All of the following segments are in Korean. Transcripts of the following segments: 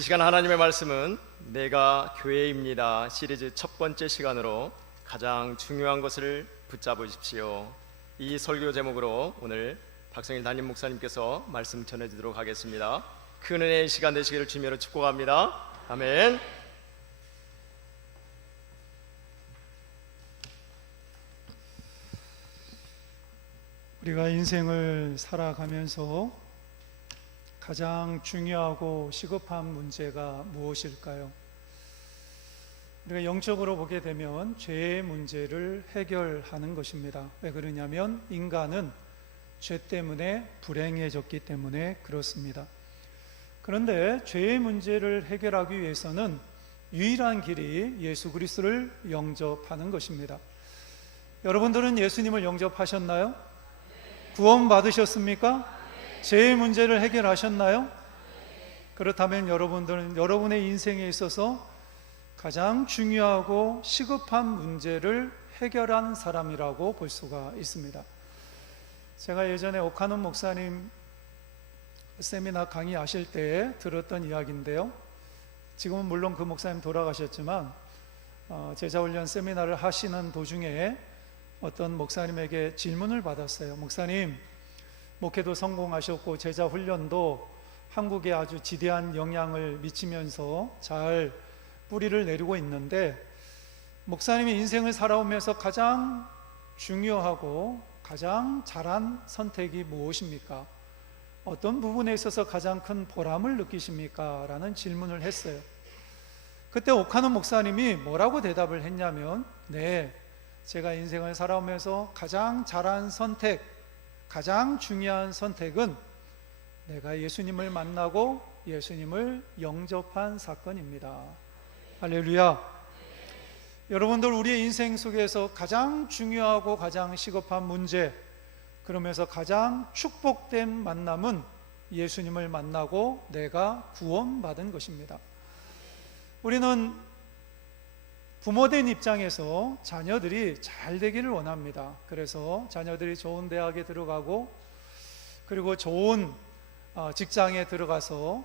이 시간 하나님의 말씀은 내가 교회입니다 시리즈 첫 번째 시간으로 가장 중요한 것을 붙잡으십시오. 이 설교 제목으로 오늘 박성일 담임 목사님께서 말씀 전해주도록 하겠습니다. 큰 은혜의 시간 되시기를 주님으로 축복합니다. 아멘. 우리가 인생을 살아가면서 가장 중요하고 시급한 문제가 무엇일까요? 우리가 영적으로 보게 되면 죄의 문제를 해결하는 것입니다. 왜 그러냐면 인간은 죄 때문에 불행해졌기 때문에 그렇습니다. 그런데 죄의 문제를 해결하기 위해서는 유일한 길이 예수 그리스도를 영접하는 것입니다. 여러분들은 예수님을 영접하셨나요? 구원 받으셨습니까? 죄의 문제를 해결하셨나요? 그렇다면 여러분들은 여러분의 인생에 있어서 가장 중요하고 시급한 문제를 해결한 사람이라고 볼 수가 있습니다. 제가 예전에 오카논 목사님 세미나 강의하실 때 들었던 이야기인데요, 지금은 물론 그 목사님 돌아가셨지만 제자훈련 세미나를 하시는 도중에 어떤 목사님에게 질문을 받았어요. 목사님, 목회도 성공하셨고 제자훈련도 한국에 아주 지대한 영향을 미치면서 잘 뿌리를 내리고 있는데 목사님이 인생을 살아오면서 가장 중요하고 가장 잘한 선택이 무엇입니까? 어떤 부분에 있어서 가장 큰 보람을 느끼십니까? 라는 질문을 했어요. 그때 오카논 목사님이 뭐라고 대답을 했냐면, 네, 제가 인생을 살아오면서 가장 잘한 선택, 가장 중요한 선택은 내가 예수님을 만나고 예수님을 영접한 사건입니다. 할렐루야. 여러분들, 우리의 인생 속에서 가장 중요하고 가장 시급한 문제, 그러면서 가장 축복된 만남은 예수님을 만나고 내가 구원받은 것입니다. 우리는 부모된 입장에서 자녀들이 잘 되기를 원합니다. 그래서 자녀들이 좋은 대학에 들어가고 그리고 좋은 직장에 들어가서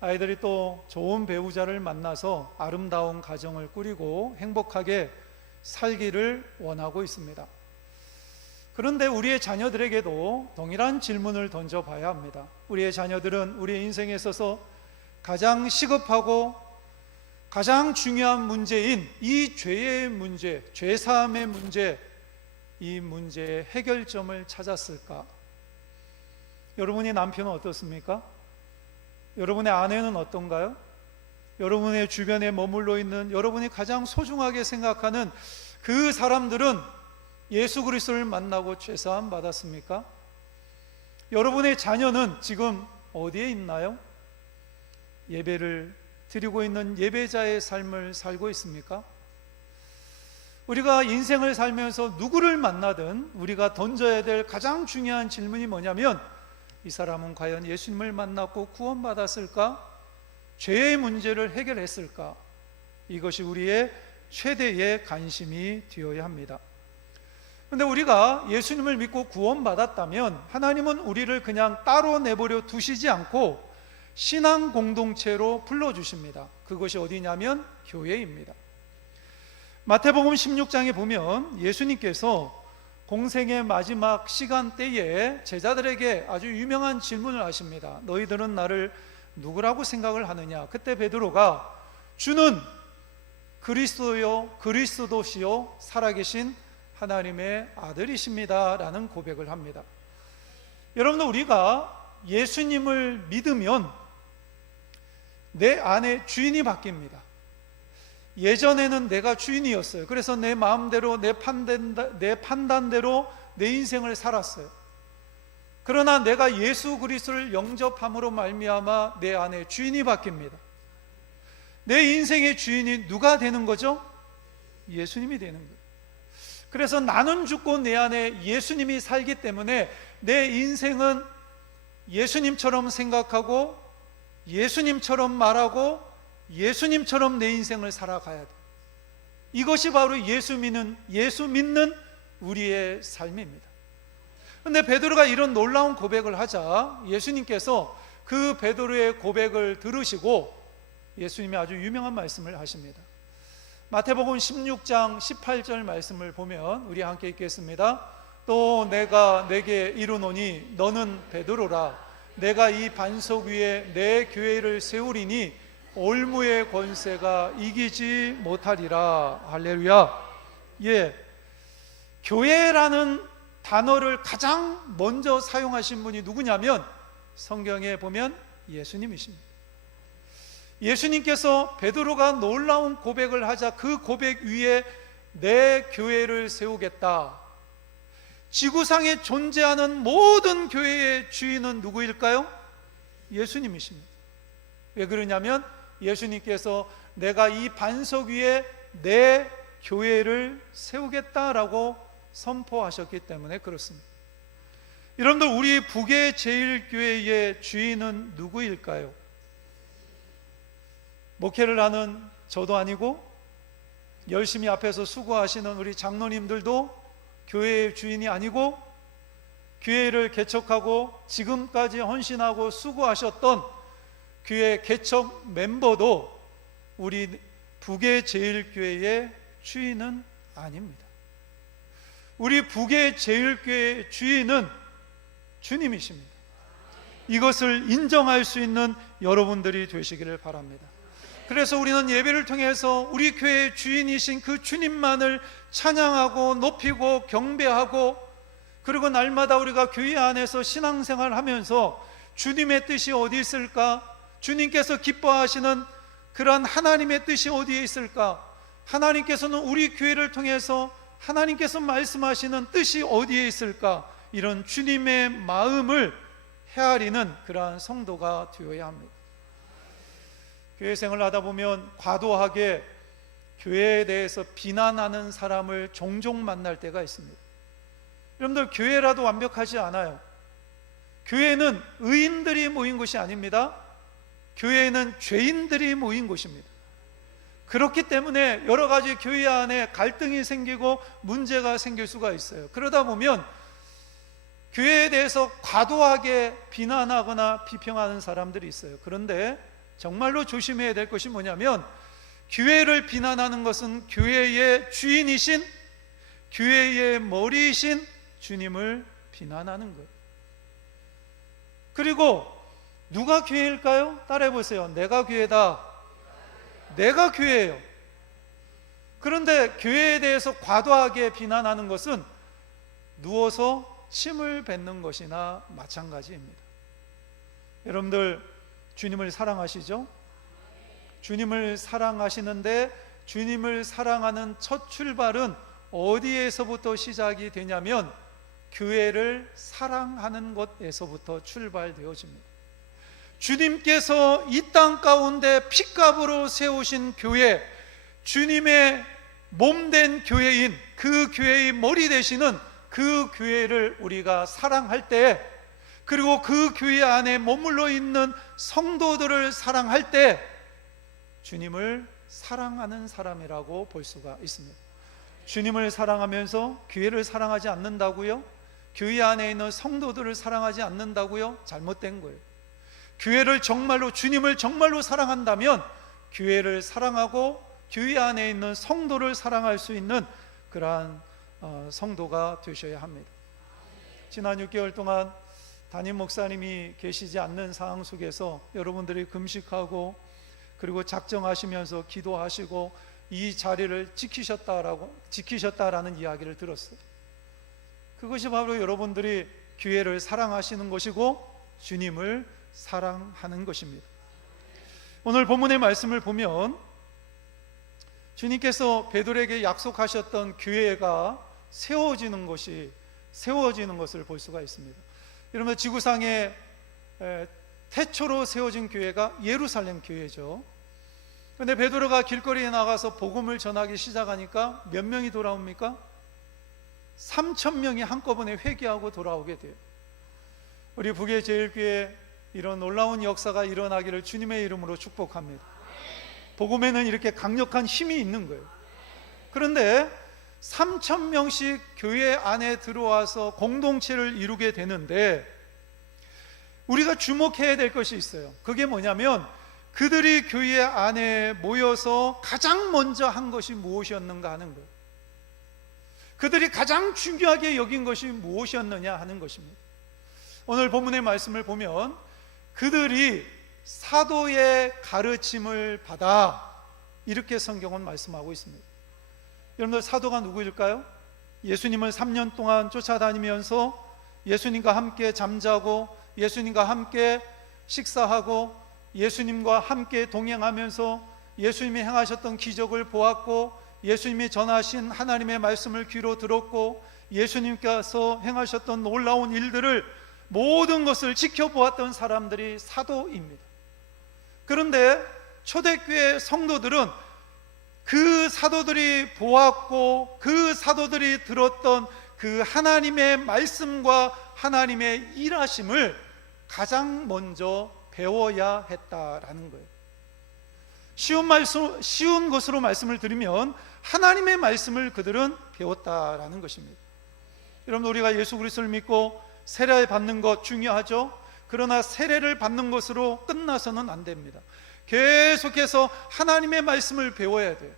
아이들이 또 좋은 배우자를 만나서 아름다운 가정을 꾸리고 행복하게 살기를 원하고 있습니다. 그런데 우리의 자녀들에게도 동일한 질문을 던져봐야 합니다. 우리의 자녀들은 우리의 인생에 있어서 가장 시급하고 가장 중요한 문제인 이 죄의 문제, 죄사함의 문제, 이 문제의 해결점을 찾았을까? 여러분의 남편은 어떻습니까? 여러분의 아내는 어떤가요? 여러분의 주변에 머물러 있는 여러분이 가장 소중하게 생각하는 그 사람들은 예수 그리스도를 만나고 죄사함 받았습니까? 여러분의 자녀는 지금 어디에 있나요? 예배를 드리고 있는 예배자의 삶을 살고 있습니까? 우리가 인생을 살면서 누구를 만나든 우리가 던져야 될 가장 중요한 질문이 뭐냐면, 이 사람은 과연 예수님을 만났고 구원받았을까? 죄의 문제를 해결했을까? 이것이 우리의 최대의 관심이 되어야 합니다. 그런데 우리가 예수님을 믿고 구원받았다면 하나님은 우리를 그냥 따로 내버려 두시지 않고 신앙 공동체로 불러주십니다. 그것이 어디냐면 교회입니다. 마태복음 16장에 보면 예수님께서 공생의 마지막 시간대에 제자들에게 아주 유명한 질문을 하십니다. 너희들은 나를 누구라고 생각을 하느냐? 그때 베드로가 주는 그리스도요 그리스도시요 살아계신 하나님의 아들이십니다 라는 고백을 합니다. 여러분들, 우리가 예수님을 믿으면 내 안에 주인이 바뀝니다. 예전에는 내가 주인이었어요. 그래서 내 마음대로 내 판단대로 내 인생을 살았어요. 그러나 내가 예수 그리스도를 영접함으로 말미암아 내 안에 주인이 바뀝니다. 내 인생의 주인이 누가 되는 거죠? 예수님이 되는 거예요. 그래서 나는 죽고 내 안에 예수님이 살기 때문에 내 인생은 예수님처럼 생각하고 예수님처럼 말하고 예수님처럼 내 인생을 살아가야 돼. 이것이 바로 예수 믿는 우리의 삶입니다. 그런데 베드로가 이런 놀라운 고백을 하자 예수님께서 그 베드로의 고백을 들으시고 예수님이 아주 유명한 말씀을 하십니다. 마태복음 16장 18절 말씀을 보면 우리 함께 읽겠습니다. 또 내가 내게 이르노니 너는 베드로라. 내가 이 반석 위에 내 교회를 세우리니 올무의 권세가 이기지 못하리라. 할렐루야. 교회라는 단어를 가장 먼저 사용하신 분이 누구냐면 성경에 보면 예수님이십니다. 예수님께서 베드로가 놀라운 고백을 하자 그 고백 위에 내 교회를 세우겠다. 지구상에 존재하는 모든 교회의 주인은 누구일까요? 예수님이십니다. 왜 그러냐면 예수님께서 내가 이 반석 위에 내 교회를 세우겠다라고 선포하셨기 때문에 그렇습니다. 여러분들, 우리 북의 제일교회의 주인은 누구일까요? 목회를 하는 저도 아니고 열심히 앞에서 수고하시는 우리 장로님들도 교회의 주인이 아니고 교회를 개척하고 지금까지 헌신하고 수고하셨던 교회 개척 멤버도 우리 북의 제일교회의 주인은 아닙니다. 우리 북의 제일교회의 주인은 주님이십니다. 이것을 인정할 수 있는 여러분들이 되시기를 바랍니다. 그래서 우리는 예배를 통해서 우리 교회의 주인이신 그 주님만을 찬양하고 높이고 경배하고, 그리고 날마다 우리가 교회 안에서 신앙생활을 하면서 주님의 뜻이 어디 있을까? 주님께서 기뻐하시는 그러한 하나님의 뜻이 어디에 있을까? 하나님께서는 우리 교회를 통해서 하나님께서 말씀하시는 뜻이 어디에 있을까? 이런 주님의 마음을 헤아리는 그러한 성도가 되어야 합니다. 교회 생활을 하다 보면 과도하게 교회에 대해서 비난하는 사람을 종종 만날 때가 있습니다. 여러분들, 교회라도 완벽하지 않아요. 교회는 의인들이 모인 곳이 아닙니다. 교회는 죄인들이 모인 곳입니다. 그렇기 때문에 여러 가지 교회 안에 갈등이 생기고 문제가 생길 수가 있어요. 그러다 보면 교회에 대해서 과도하게 비난하거나 비평하는 사람들이 있어요. 그런데 정말로 조심해야 될 것이 뭐냐면, 교회를 비난하는 것은 교회의 주인이신, 교회의 머리이신 주님을 비난하는 거예요. 그리고 누가 교회일까요? 따라해 보세요. 내가 교회다. 내가 교회예요. 그런데 교회에 대해서 과도하게 비난하는 것은 누워서 침을 뱉는 것이나 마찬가지입니다. 여러분들, 주님을 사랑하시죠? 주님을 사랑하시는데 주님을 사랑하는 첫 출발은 어디에서부터 시작이 되냐면 교회를 사랑하는 것에서부터 출발되어집니다. 주님께서 이 땅 가운데 핏값으로 세우신 교회, 주님의 몸된 교회인 그 교회의 머리 되시는 그 교회를 우리가 사랑할 때, 그리고 그 교회 안에 머물러 있는 성도들을 사랑할 때 주님을 사랑하는 사람이라고 볼 수가 있습니다. 주님을 사랑하면서 교회를 사랑하지 않는다고요? 교회 안에 있는 성도들을 사랑하지 않는다고요? 잘못된 거예요. 교회를 정말로, 주님을 정말로 사랑한다면 교회를 사랑하고 교회 안에 있는 성도를 사랑할 수 있는 그러한 성도가 되셔야 합니다. 지난 6개월 동안 담임 목사님이 계시지 않는 상황 속에서 여러분들이 금식하고 그리고 작정하시면서 기도하시고 이 자리를 지키셨다라는 이야기를 들었어요. 그것이 바로 여러분들이 교회를 사랑하시는 것이고 주님을 사랑하는 것입니다. 오늘 본문의 말씀을 보면 주님께서 베드로에게 약속하셨던 교회가 세워지는 것을 볼 수가 있습니다. 여러분, 지구상에 태초로 세워진 교회가 예루살렘 교회죠. 그런데 베드로가 길거리에 나가서 복음을 전하기 시작하니까 몇 명이 돌아옵니까? 3,000명이 한꺼번에 회개하고 돌아오게 돼요. 우리 북의 제일교회 이런 놀라운 역사가 일어나기를 주님의 이름으로 축복합니다. 복음에는 이렇게 강력한 힘이 있는 거예요. 그런데 3,000명씩 교회 안에 들어와서 공동체를 이루게 되는데 우리가 주목해야 될 것이 있어요. 그게 뭐냐면 그들이 교회 안에 모여서 가장 먼저 한 것이 무엇이었는가 하는 거예요. 그들이 가장 중요하게 여긴 것이 무엇이었느냐 하는 것입니다. 오늘 본문의 말씀을 보면 그들이 사도의 가르침을 받아, 이렇게 성경은 말씀하고 있습니다. 여러분들, 사도가 누구일까요? 예수님을 3년 동안 쫓아다니면서 예수님과 함께 잠자고 예수님과 함께 식사하고 예수님과 함께 동행하면서 예수님이 행하셨던 기적을 보았고 예수님이 전하신 하나님의 말씀을 귀로 들었고 예수님께서 행하셨던 놀라운 일들을, 모든 것을 지켜보았던 사람들이 사도입니다. 그런데 초대교회 성도들은 그 사도들이 보았고 그 사도들이 들었던 그 하나님의 말씀과 하나님의 일하심을 가장 먼저 배워야 했다라는 거예요. 쉬운 것으로 말씀을 드리면 하나님의 말씀을 그들은 배웠다라는 것입니다. 여러분, 우리가 예수 그리스도를 믿고 세례 받는 것 중요하죠. 그러나 세례를 받는 것으로 끝나서는 안 됩니다. 계속해서 하나님의 말씀을 배워야 돼요.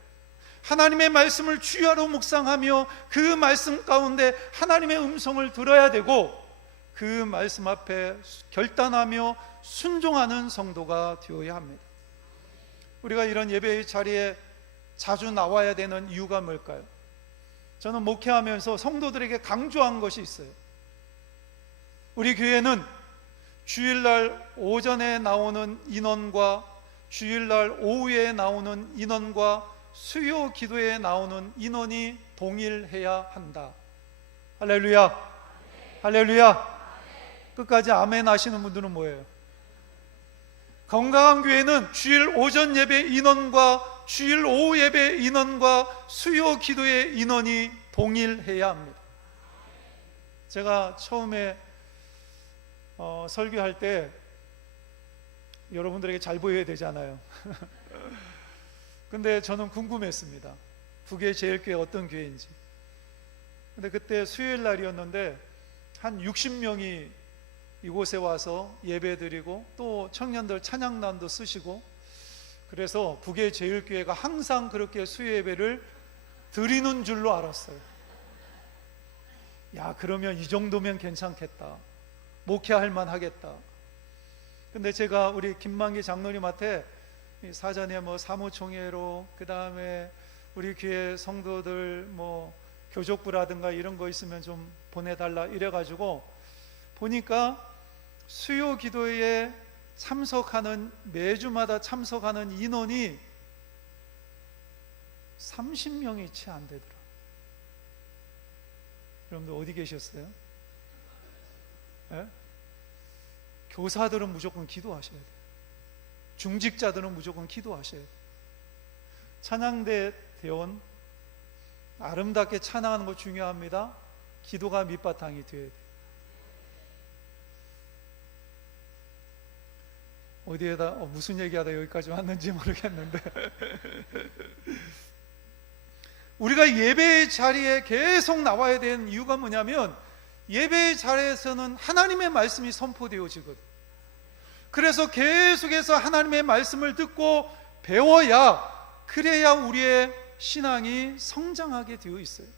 하나님의 말씀을 주야로 묵상하며 그 말씀 가운데 하나님의 음성을 들어야 되고 그 말씀 앞에 결단하며 순종하는 성도가 되어야 합니다. 우리가 이런 예배의 자리에 자주 나와야 되는 이유가 뭘까요? 저는 목회하면서 성도들에게 강조한 것이 있어요. 우리 교회는 주일날 오전에 나오는 인원과 주일날 오후에 나오는 인원과 수요 기도에 나오는 인원이 동일해야 한다. 할렐루야. 할렐루야. 끝까지 아멘 하시는 분들은 뭐예요? 건강한 교회는 주일 오전 예배 인원과 주일 오후 예배 인원과 수요 기도의 인원이 동일해야 합니다. 제가 처음에 설교할 때 여러분들에게 잘 보여야 되잖아요. 근데 저는 궁금했습니다. 북의 제일교회 어떤 교회인지. 근데 그때 수요일 날이었는데 한 60명이 이곳에 와서 예배드리고 또 청년들 찬양단도 쓰시고, 그래서 북의 제일교회가 항상 그렇게 수요 예배를 드리는 줄로 알았어요. 야, 그러면 이 정도면 괜찮겠다, 목회할 만하겠다. 근데 제가 우리 김만기 장로님한테 사전에 사무총회로, 그 다음에 우리 교회 성도들 교족부라든가 이런 거 있으면 좀 보내달라 이래가지고 보니까 수요 기도에 참석하는, 매주마다 참석하는 인원이 30명이 채 안 되더라. 여러분들 어디 계셨어요? 예? 교사들은 무조건 기도하셔야 돼요. 중직자들은 무조건 기도하셔야 돼요. 찬양대 대원 아름답게 찬양하는 거 중요합니다. 기도가 밑바탕이 되어야 돼요. 어디에다 무슨 얘기하다 여기까지 왔는지 모르겠는데 우리가 예배의 자리에 계속 나와야 되는 이유가 뭐냐면, 예배의 자리에서는 하나님의 말씀이 선포되어지거든. 그래서 계속해서 하나님의 말씀을 듣고 배워야, 그래야 우리의 신앙이 성장하게 되어 있어요.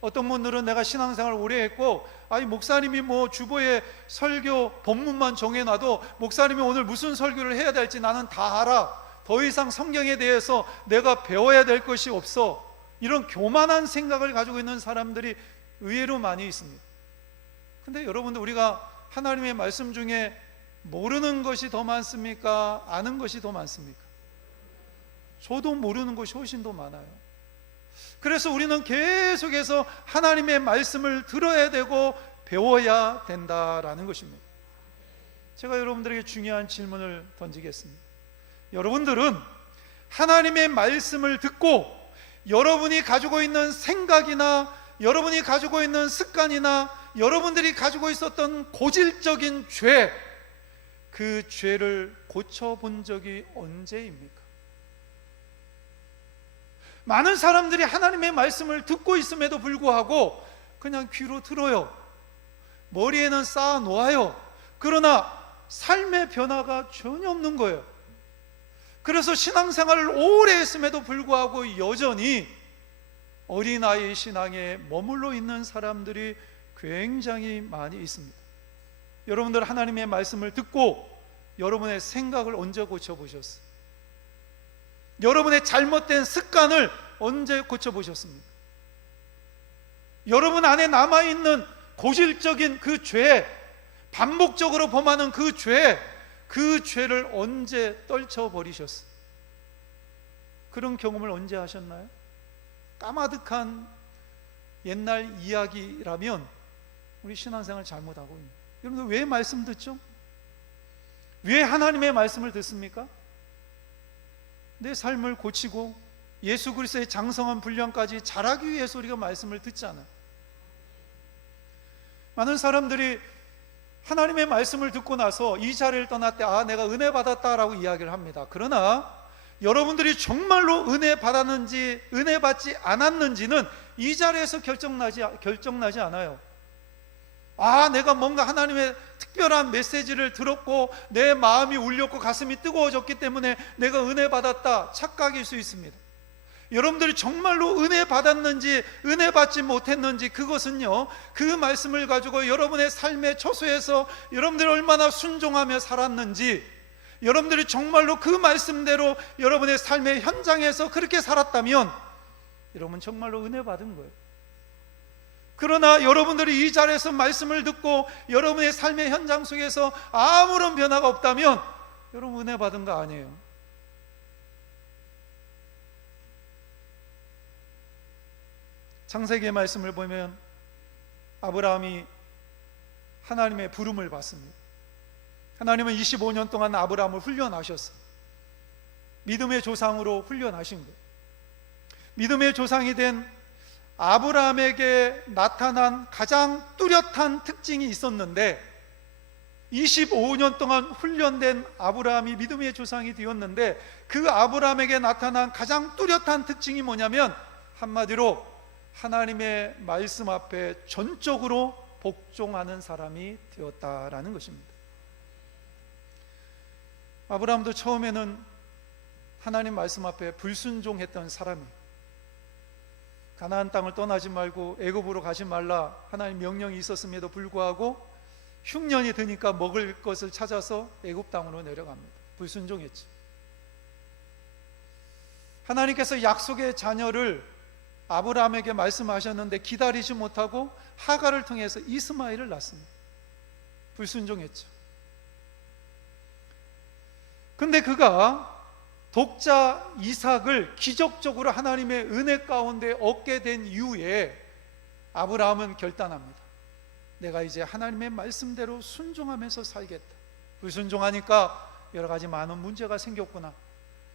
어떤 분들은 내가 신앙생활 오래 했고, 목사님이 주보에 설교 본문만 정해놔도 목사님이 오늘 무슨 설교를 해야 될지 나는 다 알아, 더 이상 성경에 대해서 내가 배워야 될 것이 없어, 이런 교만한 생각을 가지고 있는 사람들이 의외로 많이 있습니다. 근데 여러분들, 우리가 하나님의 말씀 중에 모르는 것이 더 많습니까? 아는 것이 더 많습니까? 저도 모르는 것이 훨씬 더 많아요. 그래서 우리는 계속해서 하나님의 말씀을 들어야 되고 배워야 된다라는 것입니다. 제가 여러분들에게 중요한 질문을 던지겠습니다. 여러분들은 하나님의 말씀을 듣고 여러분이 가지고 있는 생각이나 여러분이 가지고 있는 습관이나 여러분들이 가지고 있었던 고질적인 죄, 그 죄를 고쳐본 적이 언제입니까? 많은 사람들이 하나님의 말씀을 듣고 있음에도 불구하고 그냥 귀로 들어요. 머리에는 쌓아 놓아요. 그러나 삶의 변화가 전혀 없는 거예요. 그래서 신앙생활을 오래 했음에도 불구하고 여전히 어린아이 신앙에 머물러 있는 사람들이 굉장히 많이 있습니다. 여러분들 하나님의 말씀을 듣고 여러분의 생각을 언제 고쳐보셨어요? 여러분의 잘못된 습관을 언제 고쳐보셨습니까? 여러분 안에 남아있는 고질적인 그 죄, 반복적으로 범하는 그 죄를 언제 떨쳐버리셨어요? 그런 경험을 언제 하셨나요? 까마득한 옛날 이야기라면 우리 신앙생활 잘못하고 있는, 여러분들 왜 말씀 듣죠? 왜 하나님의 말씀을 듣습니까? 내 삶을 고치고 예수 그리스도의 장성한 분량까지 자라기 위해서 우리가 말씀을 듣잖아요. 많은 사람들이 하나님의 말씀을 듣고 나서 이 자리를 떠날 때 내가 은혜 받았다라고 이야기를 합니다. 그러나 여러분들이 정말로 은혜 받았는지 은혜 받지 않았는지는 이 자리에서 결정나지 않아요. 내가 뭔가 하나님의 특별한 메시지를 들었고 내 마음이 울렸고 가슴이 뜨거워졌기 때문에 내가 은혜 받았다, 착각일 수 있습니다. 여러분들이 정말로 은혜 받았는지 은혜 받지 못했는지, 그것은요, 그 말씀을 가지고 여러분의 삶의 처소에서 여러분들이 얼마나 순종하며 살았는지, 여러분들이 정말로 그 말씀대로 여러분의 삶의 현장에서 그렇게 살았다면 여러분 정말로 은혜 받은 거예요. 그러나 여러분들이 이 자리에서 말씀을 듣고 여러분의 삶의 현장 속에서 아무런 변화가 없다면 여러분 은혜 받은 거 아니에요. 창세기의 말씀을 보면 아브라함이 하나님의 부름을 받습니다. 하나님은 25년 동안 아브라함을 훈련하셨어요. 믿음의 조상으로 훈련하신 거예요. 믿음의 조상이 된 아브라함에게 나타난 가장 뚜렷한 특징이 있었는데, 25년 동안 훈련된 아브라함이 믿음의 조상이 되었는데, 그 아브라함에게 나타난 가장 뚜렷한 특징이 뭐냐면 한마디로 하나님의 말씀 앞에 전적으로 복종하는 사람이 되었다라는 것입니다. 아브라함도 처음에는 하나님 말씀 앞에 불순종했던 사람이에요. 가나안 땅을 떠나지 말고 애굽으로 가지 말라 하나님 명령이 있었음에도 불구하고 흉년이 드니까 먹을 것을 찾아서 애굽 땅으로 내려갑니다. 불순종했죠. 하나님께서 약속의 자녀를 아브라함에게 말씀하셨는데 기다리지 못하고 하갈을 통해서 이스마엘을 낳습니다. 불순종했죠. 근데 그가 독자 이삭을 기적적으로 하나님의 은혜 가운데 얻게 된 이후에 아브라함은 결단합니다. 내가 이제 하나님의 말씀대로 순종하면서 살겠다. 불순종하니까 여러 가지 많은 문제가 생겼구나.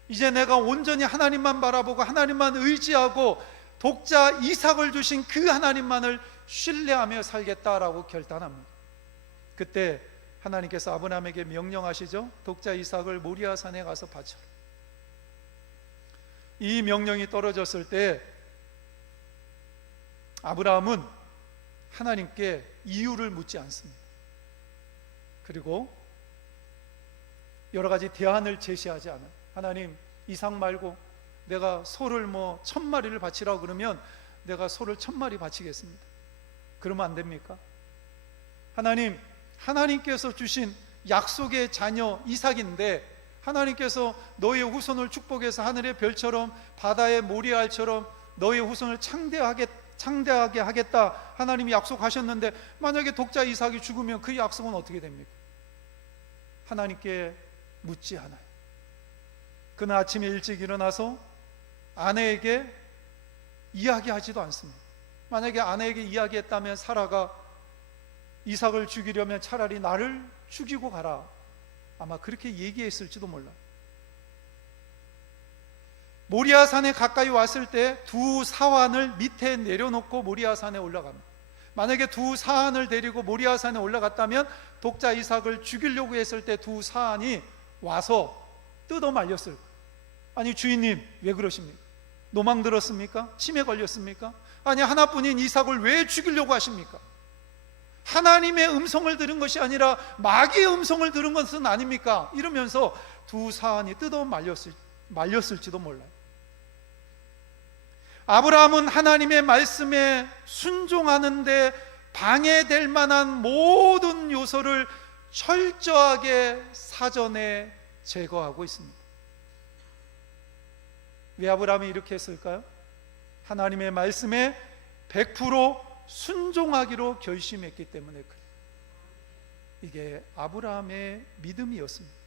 이제 내가 온전히 하나님만 바라보고 하나님만 의지하고 독자 이삭을 주신 그 하나님만을 신뢰하며 살겠다라고 결단합니다. 그때 하나님께서 아브라함에게 명령하시죠. 독자 이삭을 모리아 산에 가서 바쳐라. 이 명령이 떨어졌을 때 아브라함은 하나님께 이유를 묻지 않습니다. 그리고 여러 가지 대안을 제시하지 않아요. 하나님, 이삭 말고 내가 소를 1000마리를 바치라고 그러면 내가 소를 1000마리 바치겠습니다. 그러면 안 됩니까? 하나님께서 주신 약속의 자녀 이삭인데 하나님께서 너의 후손을 축복해서 하늘의 별처럼 바다의 모리알처럼 너의 후손을 창대하게 하겠다 하나님이 약속하셨는데, 만약에 독자 이삭이 죽으면 그 약속은 어떻게 됩니까? 하나님께 묻지 않아요. 그날 아침에 일찍 일어나서 아내에게 이야기하지도 않습니다. 만약에 아내에게 이야기했다면 사라가 이삭을 죽이려면 차라리 나를 죽이고 가라, 아마 그렇게 얘기했을지도 몰라. 모리아산에 가까이 왔을 때 두 사환을 밑에 내려놓고 모리아산에 올라갑니다. 만약에 두 사환을 데리고 모리아산에 올라갔다면 독자 이삭을 죽이려고 했을 때 두 사환이 와서 뜯어 말렸을 거예요. 아니 주인님 왜 그러십니까? 노망 들었습니까? 치매 걸렸습니까? 아니 하나뿐인 이삭을 왜 죽이려고 하십니까? 하나님의 음성을 들은 것이 아니라 마귀의 음성을 들은 것은 아닙니까? 이러면서 두 사안이 뜯어 말렸을지도 몰라요. 아브라함은 하나님의 말씀에 순종하는데 방해될 만한 모든 요소를 철저하게 사전에 제거하고 있습니다. 왜 아브라함이 이렇게 했을까요? 하나님의 말씀에 100% 순종하기로 결심했기 때문에 그래요. 이게 아브라함의 믿음이었습니다.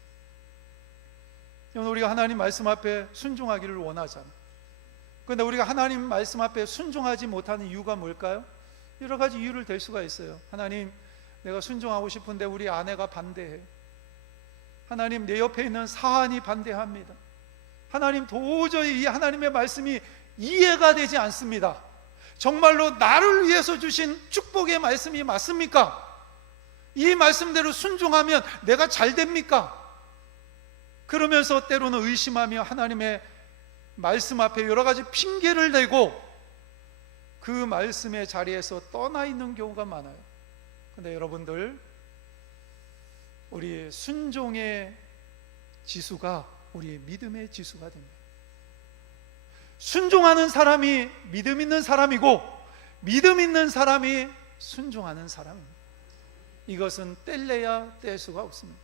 우리가 하나님 말씀 앞에 순종하기를 원하잖아요. 그런데 우리가 하나님 말씀 앞에 순종하지 못하는 이유가 뭘까요? 여러 가지 이유를 댈 수가 있어요. 하나님, 내가 순종하고 싶은데 우리 아내가 반대해. 하나님, 내 옆에 있는 사안이 반대합니다. 하나님, 도저히 이 하나님의 말씀이 이해가 되지 않습니다. 정말로 나를 위해서 주신 축복의 말씀이 맞습니까? 이 말씀대로 순종하면 내가 잘 됩니까? 그러면서 때로는 의심하며 하나님의 말씀 앞에 여러 가지 핑계를 대고 그 말씀의 자리에서 떠나 있는 경우가 많아요. 근데 여러분들, 우리 순종의 지수가 우리의 믿음의 지수가 됩니다. 순종하는 사람이 믿음 있는 사람이고, 믿음 있는 사람이 순종하는 사람입니다. 이것은 뗄래야 뗄 수가 없습니다.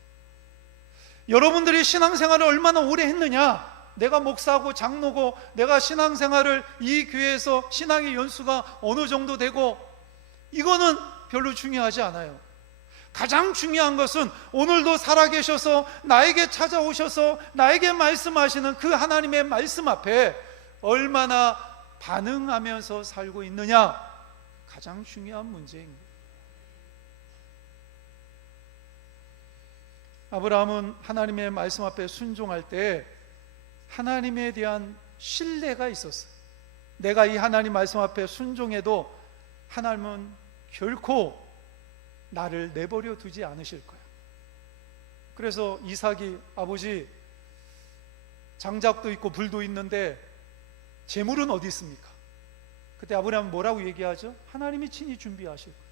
여러분들이 신앙생활을 얼마나 오래 했느냐, 내가 목사고 장로고 내가 신앙생활을 이 교회에서 신앙의 연수가 어느 정도 되고, 이거는 별로 중요하지 않아요. 가장 중요한 것은 오늘도 살아계셔서 나에게 찾아오셔서 나에게 말씀하시는 그 하나님의 말씀 앞에 얼마나 반응하면서 살고 있느냐, 가장 중요한 문제입니다. 아브라함은 하나님의 말씀 앞에 순종할 때 하나님에 대한 신뢰가 있었어요. 내가 이 하나님 말씀 앞에 순종해도 하나님은 결코 나를 내버려 두지 않으실 거야. 그래서 이삭이, 아버지, 장작도 있고 불도 있는데 재물은 어디 있습니까? 그때 아브라함은 뭐라고 얘기하죠? 하나님이 친히 준비하실 거예요.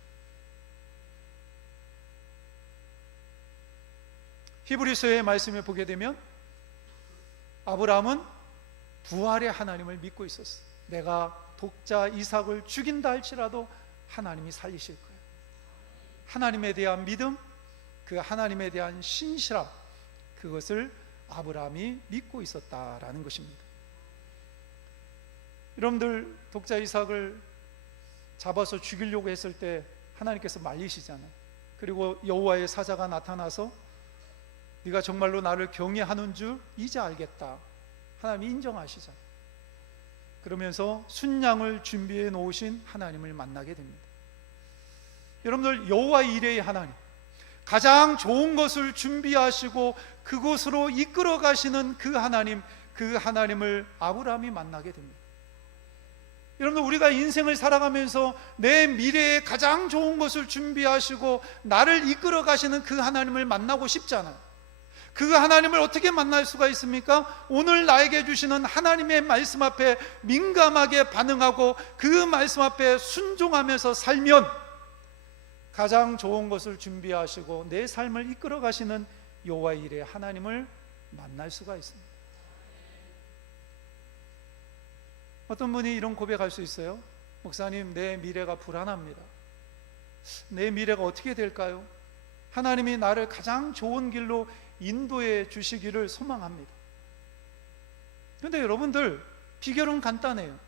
히브리서의 말씀을 보게 되면 아브라함은 부활의 하나님을 믿고 있었어요. 내가 독자 이삭을 죽인다 할지라도 하나님이 살리실 거예요. 하나님에 대한 믿음, 그 하나님에 대한 신실함, 그것을 아브라함이 믿고 있었다라는 것입니다. 여러분들, 독자 이삭을 잡아서 죽이려고 했을 때 하나님께서 말리시잖아요. 그리고 여호와의 사자가 나타나서 네가 정말로 나를 경외하는 줄 이제 알겠다, 하나님이 인정하시잖아요. 그러면서 순양을 준비해 놓으신 하나님을 만나게 됩니다. 여러분들, 여호와 이레의 하나님, 가장 좋은 것을 준비하시고 그곳으로 이끌어 가시는 그 하나님, 그 하나님을 아브라함이 만나게 됩니다. 여러분들, 우리가 인생을 살아가면서 내 미래에 가장 좋은 것을 준비하시고 나를 이끌어 가시는 그 하나님을 만나고 싶잖아요. 그 하나님을 어떻게 만날 수가 있습니까? 오늘 나에게 주시는 하나님의 말씀 앞에 민감하게 반응하고 그 말씀 앞에 순종하면서 살면 가장 좋은 것을 준비하시고 내 삶을 이끌어 가시는 여호와 이레 하나님을 만날 수가 있습니다. 어떤 분이 이런 고백할 수 있어요. 목사님, 내 미래가 불안합니다. 내 미래가 어떻게 될까요? 하나님이 나를 가장 좋은 길로 인도해 주시기를 소망합니다. 그런데 여러분들, 비결은 간단해요.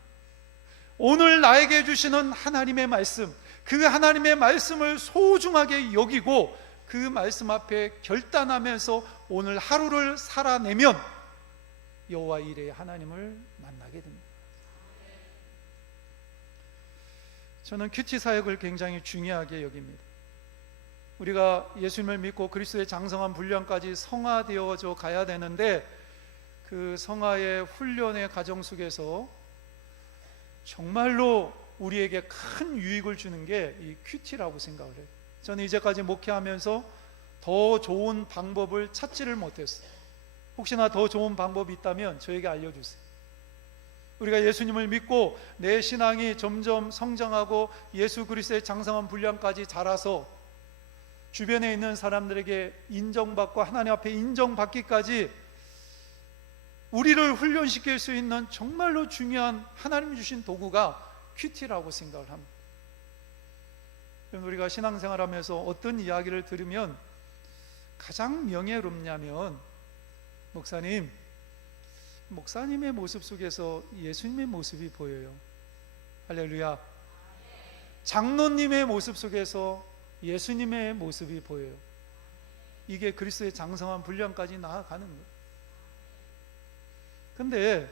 오늘 나에게 주시는 하나님의 말씀, 그 하나님의 말씀을 소중하게 여기고 그 말씀 앞에 결단하면서 오늘 하루를 살아내면 여호와 이레의 하나님을 만나게 됩니다. 저는 큐티 사역을 굉장히 중요하게 여깁니다. 우리가 예수님을 믿고 그리스도의 장성한 분량까지 성화되어져 가야 되는데, 그 성화의 훈련의 과정 속에서 정말로 우리에게 큰 유익을 주는 게 이 큐티라고 생각을 해요. 저는 이제까지 목회하면서 더 좋은 방법을 찾지를 못했어요. 혹시나 더 좋은 방법이 있다면 저에게 알려주세요. 우리가 예수님을 믿고 내 신앙이 점점 성장하고 예수 그리스도의 장성한 분량까지 자라서 주변에 있는 사람들에게 인정받고 하나님 앞에 인정받기까지 우리를 훈련시킬 수 있는 정말로 중요한 하나님이 주신 도구가 큐티라고 생각을 합니다. 우리가 신앙생활하면서 어떤 이야기를 들으면 가장 명예롭냐면, 목사님의 모습 속에서 예수님의 모습이 보여요. 할렐루야. 장로님의 모습 속에서 예수님의 모습이 보여요. 이게 그리스도의 장성한 분량까지 나아가는 거예요. 근데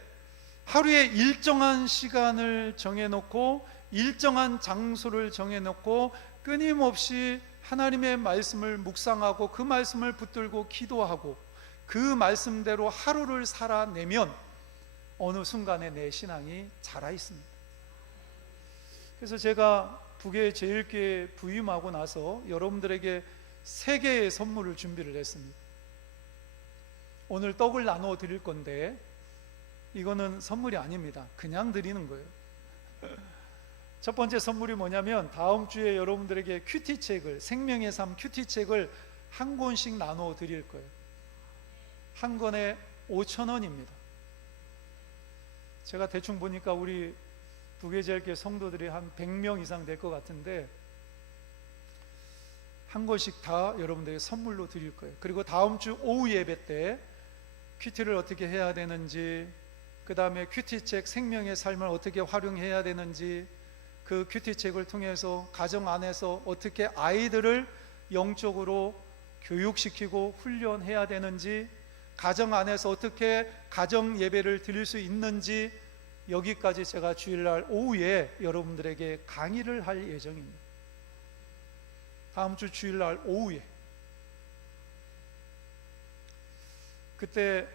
하루에 일정한 시간을 정해놓고 일정한 장소를 정해놓고 끊임없이 하나님의 말씀을 묵상하고 그 말씀을 붙들고 기도하고 그 말씀대로 하루를 살아내면 어느 순간에 내 신앙이 자라 있습니다. 그래서 제가 북의 제일교회 부임하고 나서 여러분들에게 3개의 선물을 준비를 했습니다. 오늘 떡을 나누어 드릴 건데 이거는 선물이 아닙니다. 그냥 드리는 거예요. 첫 번째 선물이 뭐냐면 다음 주에 여러분들에게 큐티책을, 생명의 삶 큐티책을 한 권씩 나누어 드릴 거예요. 한 권에 5,000원입니다. 제가 대충 보니까 우리 북예제일교회 성도들이 한 100명 이상 될 것 같은데 한 권씩 다 여러분들에게 선물로 드릴 거예요. 그리고 다음 주 오후 예배 때 큐티를 어떻게 해야 되는지, 그 다음에 큐티책 생명의 삶을 어떻게 활용해야 되는지, 그 큐티책을 통해서 가정 안에서 어떻게 아이들을 영적으로 교육시키고 훈련해야 되는지, 가정 안에서 어떻게 가정 예배를 드릴 수 있는지, 여기까지 제가 주일날 오후에 여러분들에게 강의를 할 예정입니다. 다음 주 주일날 오후에. 그때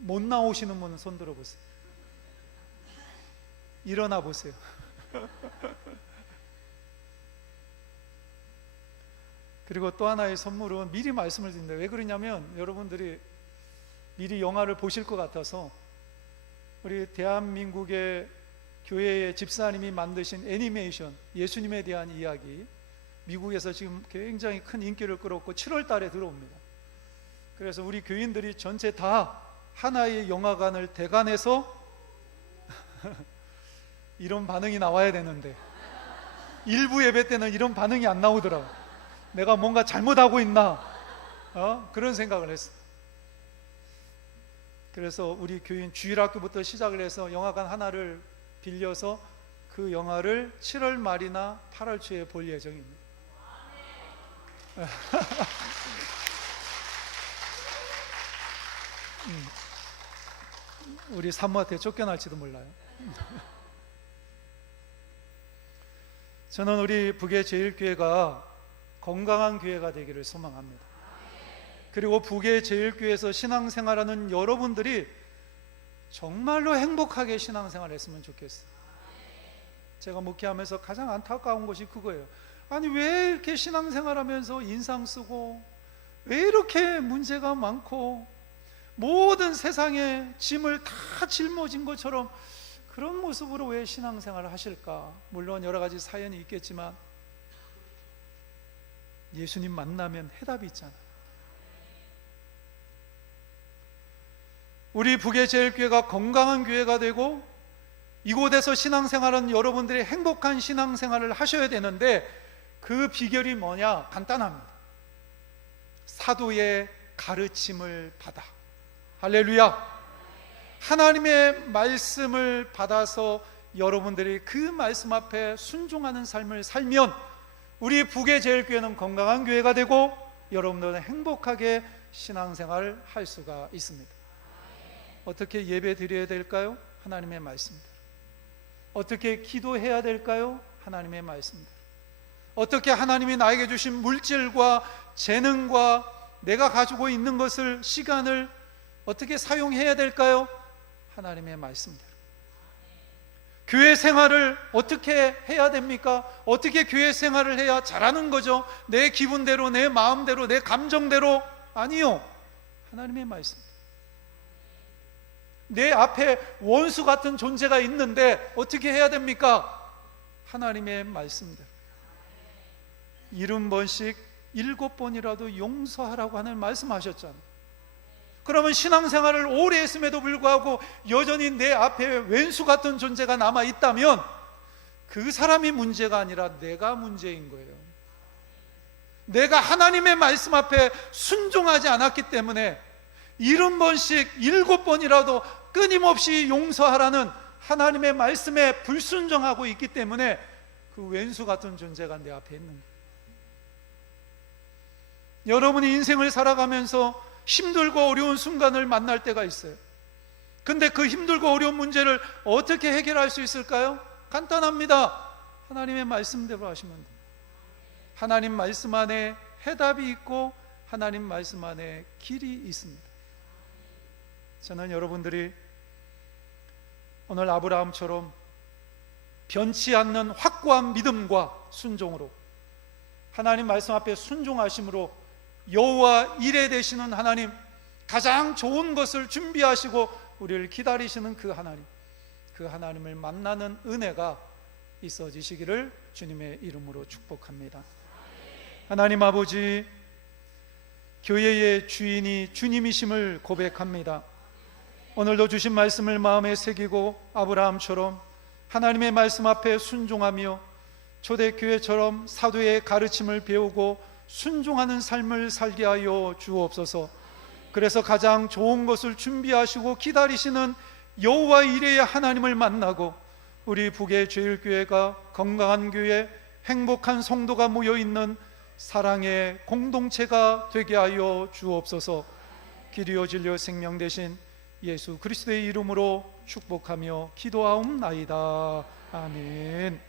못 나오시는 분은 손 들어보세요. 일어나 보세요. 그리고 또 하나의 선물은 미리 말씀을 드립니다. 왜 그러냐면 여러분들이 미리 영화를 보실 것 같아서 우리 대한민국의 교회의 집사님이 만드신 애니메이션 예수님에 대한 이야기, 미국에서 지금 굉장히 큰 인기를 끌었고 7월 달에 들어옵니다. 그래서 우리 교인들이 전체 다 하나의 영화관을 대관해서 이런 반응이 나와야 되는데 일부 예배 때는 이런 반응이 안 나오더라고요. 내가 뭔가 잘못하고 있나 그런 생각을 했어요. 그래서 우리 교인 주일학교부터 시작을 해서 영화관 하나를 빌려서 그 영화를 7월 말이나 8월 초에 볼 예정입니다. 우리 사모한테 쫓겨날지도 몰라요. 저는 우리 북의 제일교회가 건강한 교회가 되기를 소망합니다. 그리고 북의 제일교회에서 신앙생활하는 여러분들이 정말로 행복하게 신앙생활 했으면 좋겠어요. 제가 목회하면서 가장 안타까운 것이 그거예요. 아니 왜 이렇게 신앙생활하면서 인상 쓰고 왜 이렇게 문제가 많고 모든 세상의 짐을 다 짊어진 것처럼 그런 모습으로 왜 신앙생활을 하실까? 물론 여러 가지 사연이 있겠지만 예수님 만나면 해답이 있잖아요. 우리 북의 제일교회가 건강한 교회가 되고 이곳에서 신앙생활은 여러분들이 행복한 신앙생활을 하셔야 되는데 그 비결이 뭐냐? 간단합니다. 사도의 가르침을 받아. 할렐루야. 하나님의 말씀을 받아서 여러분들이 그 말씀 앞에 순종하는 삶을 살면 우리 북의 제일교회는 건강한 교회가 되고 여러분들은 행복하게 신앙생활을 할 수가 있습니다. 어떻게 예배 드려야 될까요? 하나님의 말씀대로. 어떻게 기도해야 될까요? 하나님의 말씀대로. 어떻게 하나님이 나에게 주신 물질과 재능과 내가 가지고 있는 것을, 시간을 어떻게 사용해야 될까요? 하나님의 말씀대로. 교회 생활을 어떻게 해야 됩니까? 어떻게 교회 생활을 해야 잘하는 거죠? 내 기분대로, 내 마음대로, 내 감정대로? 아니요. 하나님의 말씀. 내 앞에 원수 같은 존재가 있는데 어떻게 해야 됩니까? 하나님의 말씀대로 70번씩 7번이라도 용서하라고 하는 말씀하셨잖아요. 그러면 신앙생활을 오래 했음에도 불구하고 여전히 내 앞에 왼수 같은 존재가 남아 있다면 그 사람이 문제가 아니라 내가 문제인 거예요. 내가 하나님의 말씀 앞에 순종하지 않았기 때문에 70번씩 7번이라도 끊임없이 용서하라는 하나님의 말씀에 불순종하고 있기 때문에 그 왼수 같은 존재가 내 앞에 있는 거예요. 여러분이 인생을 살아가면서 힘들고 어려운 순간을 만날 때가 있어요. 근데 그 힘들고 어려운 문제를 어떻게 해결할 수 있을까요? 간단합니다. 하나님의 말씀대로 하시면 됩니다. 하나님 말씀 안에 해답이 있고 하나님 말씀 안에 길이 있습니다. 저는 여러분들이 오늘 아브라함처럼 변치 않는 확고한 믿음과 순종으로 하나님 말씀 앞에 순종하심으로 여호와 이레 되시는 하나님, 가장 좋은 것을 준비하시고 우리를 기다리시는 그 하나님을 만나는 은혜가 있어지시기를 주님의 이름으로 축복합니다. 하나님 아버지, 교회의 주인이 주님이심을 고백합니다. 오늘도 주신 말씀을 마음에 새기고 아브라함처럼 하나님의 말씀 앞에 순종하며 초대교회처럼 사도의 가르침을 배우고 순종하는 삶을 살게 하여 주옵소서. 그래서 가장 좋은 것을 준비하시고 기다리시는 여호와 이레의 하나님을 만나고 우리 북의 제일교회가 건강한 교회, 행복한 성도가 모여있는 사랑의 공동체가 되게 하여 주옵소서. 길이요 진리요 생명 되신 예수 그리스도의 이름으로 축복하며 기도하옵나이다. 아멘.